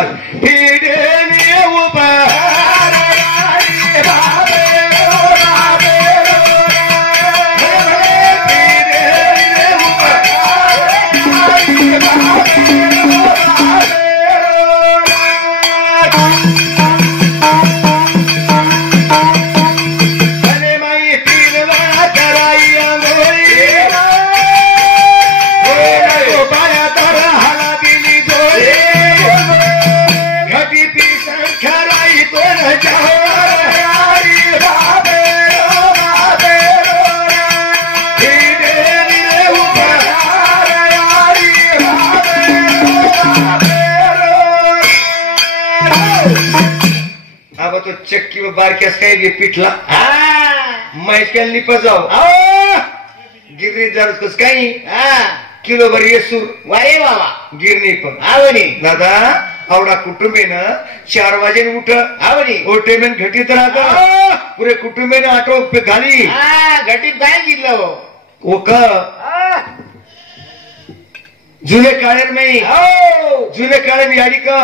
धन्यवाद हिडे उभा चक्की व बारक्यास काय गे पिठला मैसक्याला निप जाऊ गिरणी जर कस काही किलो भर येसूर वारे बाबा गिरणी पण आवडी दादा आवडा कुटुंबीनं 4 वाजे उठ आवडी ओटेमेन घटीत राहता पुरे कुटुंबीनं आटो घाली घटीत काय गिरलं ओक जुने काळे नाही जुने काळे मी आडी का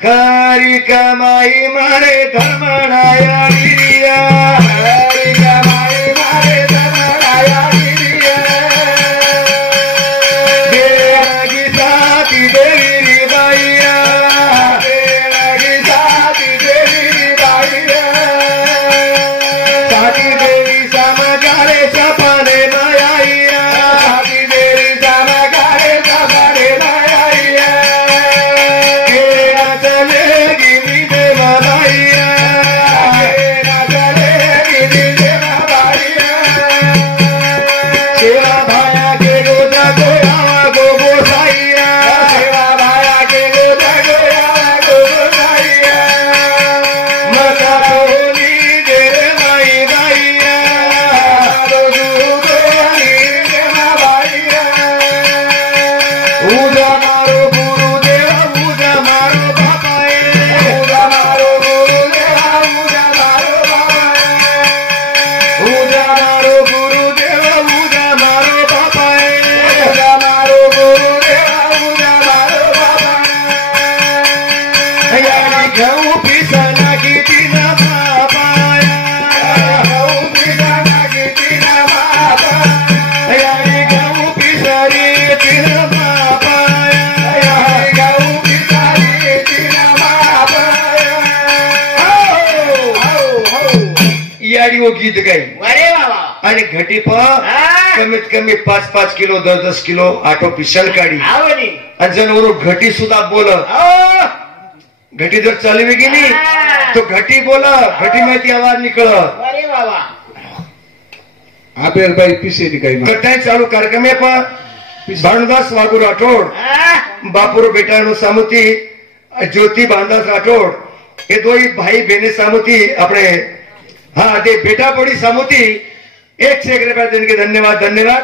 खरी कमाई मारे धर्मणाया गिरिया खरी कमाई मारे धर्मणाया गिरिया देवागी साथी देवी बाईया देवागी साथी देवी बाईया साथी देवी समाचारे सपने मायाइया साथी देवी समाचारे सपने मायाइया गीत गाई अरे बाबा आणि घटी पण कमीत कमी 5-5 किलो 10-10 किलो आटो पिशल काढी आणि जनावर घटी सुद्धा बोल घटी जर चालवी गेली तो घटी बोल घटी माहिती आवाज निकळ अरे बाबा आपल्याला बाई पिशेली काही कटाई चालू कार्यक्रम आहे पण भानुदास वागू राठोड बापूर बेटाणू सामुती ज्योती भानुदास राठोड हे दोही भाई बहिणी सामुती अपने हाँ दे बेटा बोड़ी सामुती 1 रुपया देने के धन्यवाद धन्यवाद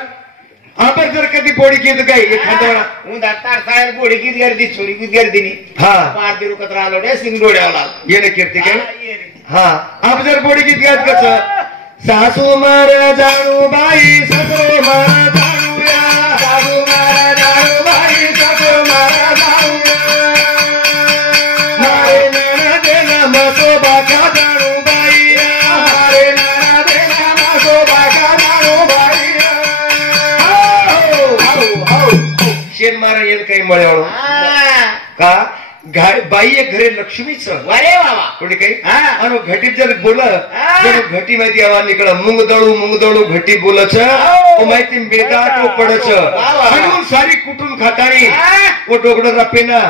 आप जर कभी बोड़ी गीत गाई एक खांदोड़ा हूँ दातार साहेब बोड़ी गीत गर्दी छोरी गीत गर्दी नहीं हाँ पार्टी रुकत रहा लोड़े सिंगोड़े वाला ये ने कीर्ति के हाँ आप जर बोड़ी गीत गात कस सासू मारा जानू बाई ससुर मारा जानू या सासू मारा जानू बाई ससुर मारा जानू मारे नाना देना मसो बाका जानू शेन मारा येईल काही मळ्यावर का बाई एक घरे लक्ष्मीच अरे बाबा थोडी काही आणि घटीत जर बोललं जर घटी माहिती आवाज निकळ मुंग दळू घटी बोलच माहिती बेदा तो पडच म्हणून सारी कुटुंब खातानी वो डोगडं रपेना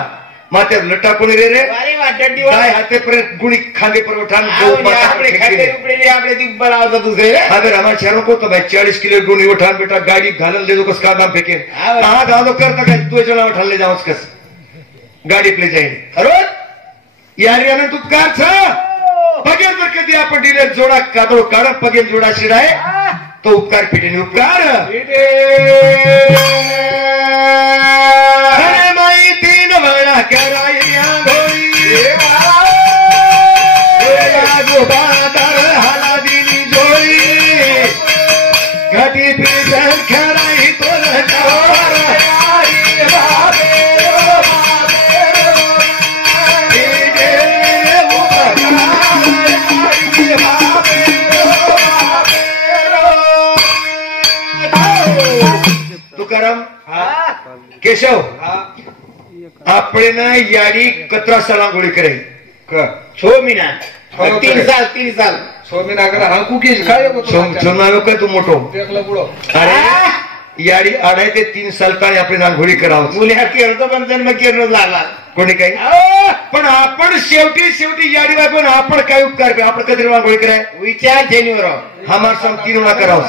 माते लटा कोणी रे अरे वा डड्डी काय हाते पर्यंत गुणी खांदे पर उठान આપણે ખાતે ઉપડેલી આપણે દી ઉપર આવતો તું છે अगर हमारे शहरों को तो भाई 40 किलो गुणी उठान बेटा गाड़ी घालन ले दो कस का दाम फेंके कहां दादो करता का तू चला उठा ले जाओ कस गाड़ी पे जाए अरे यार याने तू कार छ पगेर जर कधी आपण दिले जोडा कादो काढ पगेर जोडा शिराय तो उपकार पिटेने उपकार अरे माई तीन वेळा कराई आंघोळी बादर हाला दिली जोळी घटी पिटन खराई तोल केशव हा આપણે ના યાડી કતરા સલાંગોળી કરાઈ 6 મહિના 3 સાલ 3 સાલ સ્વામિનાગર હા કુકીઝ ખાયો જમાવ્યો કે તું મોટો દેખલો બુડો અરે યાડી આડાય તે 3 સાલ કાળી આપણે નાંગોળી કરાવો मुल्या केरतो पण जन्म केरनो झाला કોની કઈ પણ આપણ शेवटी યાડી વાગો ને આપણ કઈ ઉપકાર કરે આપણે કદરી નાંગોળી કરાય विचार जेनीवरो हमार सम 3 ना कराव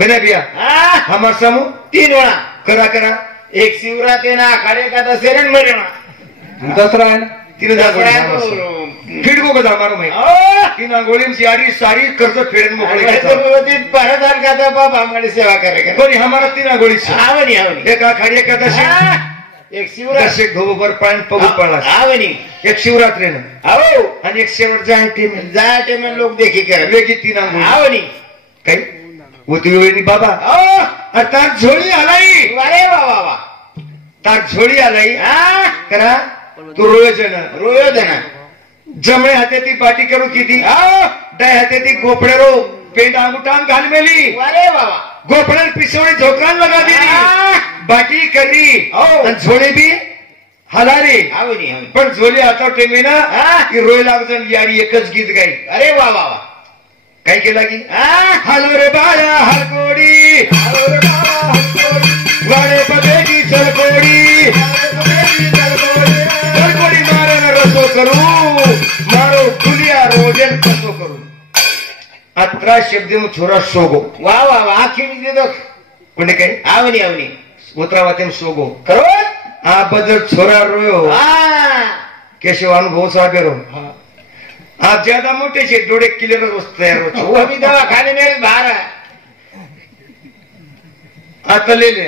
बने भैया हमार सम 3 वेळा करा करा एक शिवरात्रीना आखाडे का दसऱ्यान मरेना दसरा आहे ना 3 फिडको का मारो मैं 3 अंगोळी याडी सारी कर्ज फेडन मोकळे परदार का बाप हमारी सेवा करेगा कोणी हमारा 3 अंगोळी आवनी आवनी एक आखाडी एक दशे एक शिवरात्र दशे धोबर पाण पगु पडला आवनी एक शिवरात्रीनं आओ आणि एक शेवट जाय में लोग देखी करे वेगी 3 अंगोळी आवनी काही होती वेणी बाबा अरे तार झोळी आलाई अरे वा वा वा तार झोळी आलाई करा तू रोयो देना जमणे हाते ती बाटी करू किती डाय हाते ती गोपडे रो पेंड अंगुटान घाल मेली अरे बाबा गोपडे पिसोडी झोकान लगा दिली बाटी करी आणि झोळी बी हलारी आवनी पण झोली आता टेमी ना की रोय लागजन यारी एकच गीत गाई अरे वा वा वा काय केला की हलो रे बाळा हलकोडी वाडे पदे की चलकोडी चलकोडी मारन रसो करू मारो खुलिया रोजन कसो करू 18 शब्द छोरा सोगो वा वा वा आखी मी देतो कोणी काय आवनी आवनी उतरावाते सोगो करो आ बदल छोरा रोयो केशव अनुभव सागरो आप ज्यादा मोटे से डोड़े क्लियर तैयार हो वो अभी दवा खाने में बाहर है आता ले ले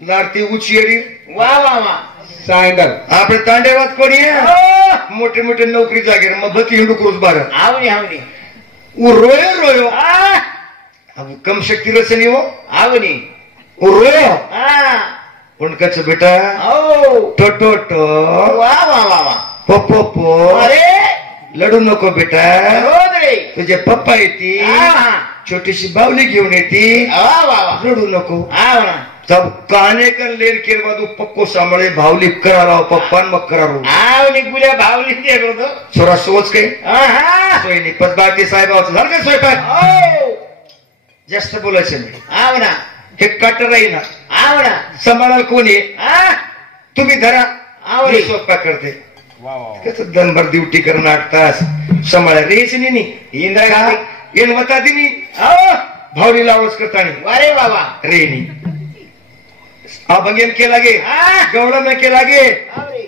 लारती उचियरी वाह वाह वाह सायंकाळ આપણે તાંડેવાત કોણીએ મોટે મોટે નોકરી જાગીર માં બતી હિંડુ ક્રોસ બાર आवनी आवनी उ રોયો अब कम शक्ति रसनी हो आवनी उ રોયો हाँ पण कच बेटा ओ टोटो वाह वाह वाह वाह पप्पो अरे लढू नको बेटा रोज रे तुझे पप्पा येती छोटीशी बावली घेऊन येती वाह वाह वाह लढू नको आवना तब काने कर लेर केर बादू पक्को सांभळे भावली करारा पप्पान मग करारो आवनी गुल्या भावली दे करतो छोरा सोच काही हाँ सोय नाही पदबाटी साहेबाचं झालं काय स्वयंपाक ओ जास्त बोलायचं नाही आवना हे कटर राही ना आवना सांभाळायला कोणी हाँ तुम्ही धरा आवडी. मी स्वयंपाक करते कसं दनभर ड्युटी करून 8 तास सांभाळा रेच नाही इंदिरा गांधी येन वता दिनी ओ भावली लावच करतानी अरे बाबा रेनी अभंगन केला गे गवळा में केला गे आवरी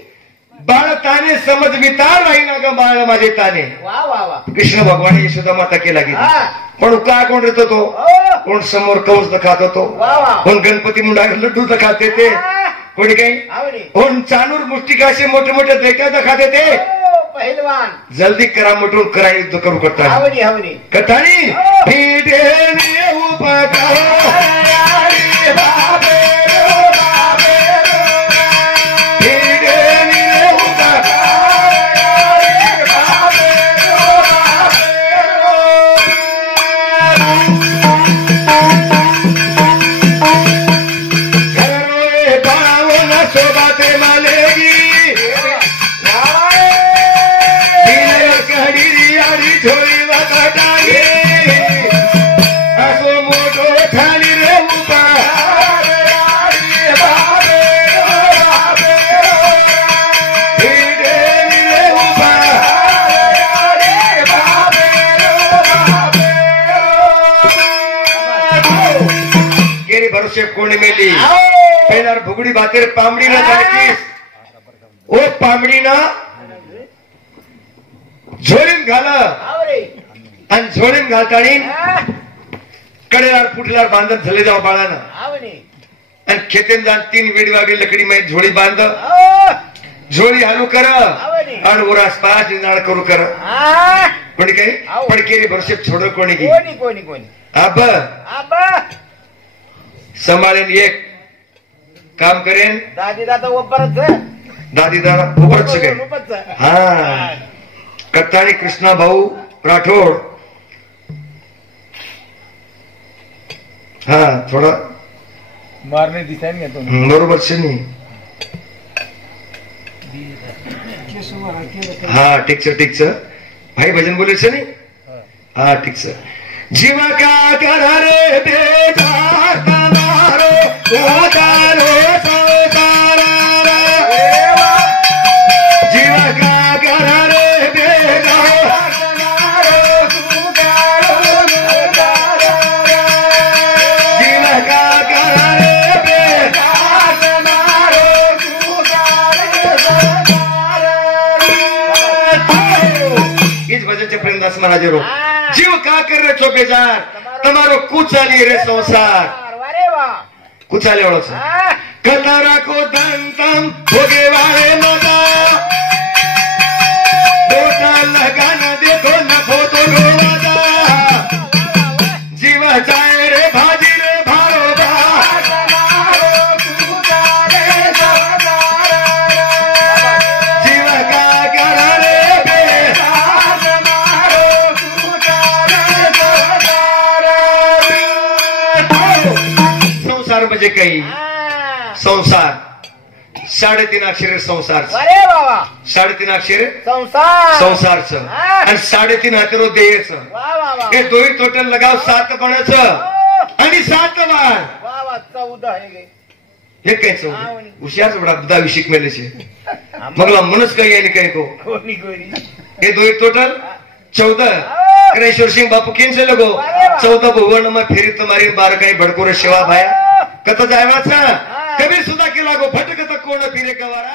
बाळ ताने समज वितार राही ना ग बाळ माझे ताने वाह वाह वाह कृष्ण भगवान यशोदा माता केला गे हाँ पण काय कोण रेतो तो ओ कोण समोर कंस खात होतो वाह वाह कोण गणपती मुंडा लड्डू तर खाते ते कोणी काही आवनी कोण चानूर मुष्टिकाशे मोठे मोठे दैत्या खाते ते ओ पहलवान जल्दी करा मोठून करा युद्ध करू करता आवनी आवनी कथानी फिडेने उभा कोणी मेली पेनार भुगडी भातेर पामडी ना जायचीस ओ पामडी ना झोळीन घाल आवरी आणि झोळीन घालतानी कडेलार फुटलार बांधत झाले जाऊ बाळानं आवनी आणि खेतेन जाण 3 वेडी वागडी लकडी मध्ये झोळी बांध ओ झोळी हालू कर आवडी. आणि उरास 5 निनाळ करू कर हाँ कोणी काही आव. पडकेरी भरशे छोड कोणी की कोणी कोणी कोणी अब आबा सांभाळेन एक काम करेन दादी दादा ओपरच दादी दादा उभरच काय हा कत्तानी कृष्णा भाऊ राठोड हा थोडा मारने दिसाय नाही तो बरोबर છે ને હા ઠીક છે ભાઈ ભજન બોલે છે ને હા ઠીક છે જીવા કા કરારે બેજાર તમારો ઉતારો સંસારા જીવા કા કરારે બેજાર તમારો ઉતારો જીવા કા કરારે બેજાર તમારો इस भजन से प्रेमदास महाराज रो जीव का कर रे છો बेजार તમારો કુચાલી રે સંસાર अरे वाह કુચાલે વાળો છે કતારા કો દંતમ ભોગે વાળે મદા દોટા લગાના દેખો નફો તો રોવાદા જીવ જાય રે ભાજી રે ભારો બા જીવ કા કરા રે संसार म्हणजे काही संसार 3.5 अक्षर संसार अरे बाबा 3.5 अक्षर संसार संसारचं आणि 3.5 हातरो देयचं वाह वाह वाह हे दोन्ही टोटल लगाव 7 बनायचं आणि 7 बार वाह वाह 14 आहे गे हे काय हुशार बडा 10 शिकमेले छे मगला मनस काही आणि काही को कोणी कोणी हे दोन्ही टोटल 14 कृष्ण सिंह बापू केंचे लगो 14 भुवन में फेरी तुम्हारी 12 काही भडकोर सेवा भाया कथा जायवाचा कबीर सुद्धा केला गो फटकत कोण फिरे कवारा